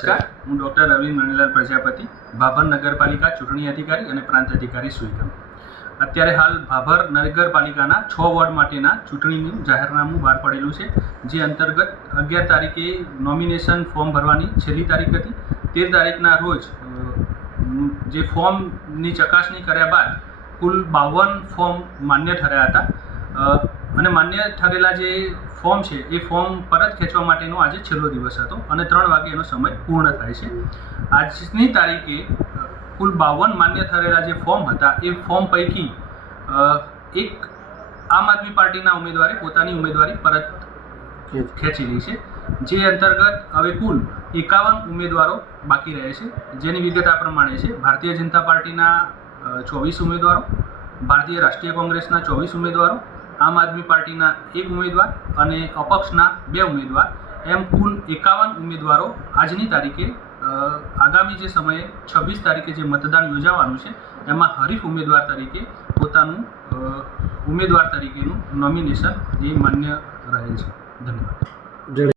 નમસ્કાર, હું ડૉક્ટર રવિન્દ્ર મણિલાલ પ્રજાપતિ, ભાભર નગરપાલિકા ચૂંટણી અધિકારી અને પ્રાંત અધિકારી સુઈગામ. અત્યારે હાલ ભાભર નગરપાલિકાના 6 વોર્ડ માટેના ચૂંટણીનું જાહેરનામું બહાર પડેલું છે, જે અંતર્ગત 11 તારીખે નોમિનેશન ફોર્મ ભરવાની છેલ્લી તારીખ હતી. 13 તારીખના રોજ જે ફોર્મની ચકાસણી કર્યા બાદ કુલ 52 ફોર્મ માન્ય ઠર્યા હતા અને માન્ય ઠરેલા જે ફોર્મ છે એ ફોર્મ પરત ખેંચવા માટેનો આજે છેલ્લો દિવસ હતો અને 3 વાગે એનો સમય પૂર્ણ થાય છે. આજની તારીખે કુલ 52 માન્ય ઠરેલા જે ફોર્મ હતા એ ફોર્મ પૈકી એક આમ આદમી પાર્ટીના ઉમેદવારે પોતાની ઉમેદવારી પરત ખેંચી લી છે, જે અંતર્ગત હવે કુલ 51 ઉમેદવારો બાકી રહે છે, જેની વિગત આ પ્રમાણે છે. ભારતીય જનતા પાર્ટીના 24 ઉમેદવારો, ભારતીય રાષ્ટ્રીય કોંગ્રેસના 24 ઉમેદવારો, આમ આદમી પાર્ટીના 1 ઉમેદવાર અને અપક્ષના 2 ઉમેદવાર, એમ કુલ 51 ઉમેદવારો આજની તારીખે આગામી જે સમયે 26 તારીખે જે મતદાન યોજાવાનું છે એમાં હરીફ ઉમેદવાર તરીકે પોતાનું ઉમેદવાર તરીકેનું નોમિનેશન એ માન્ય રહેલ છે. ધન્યવાદ.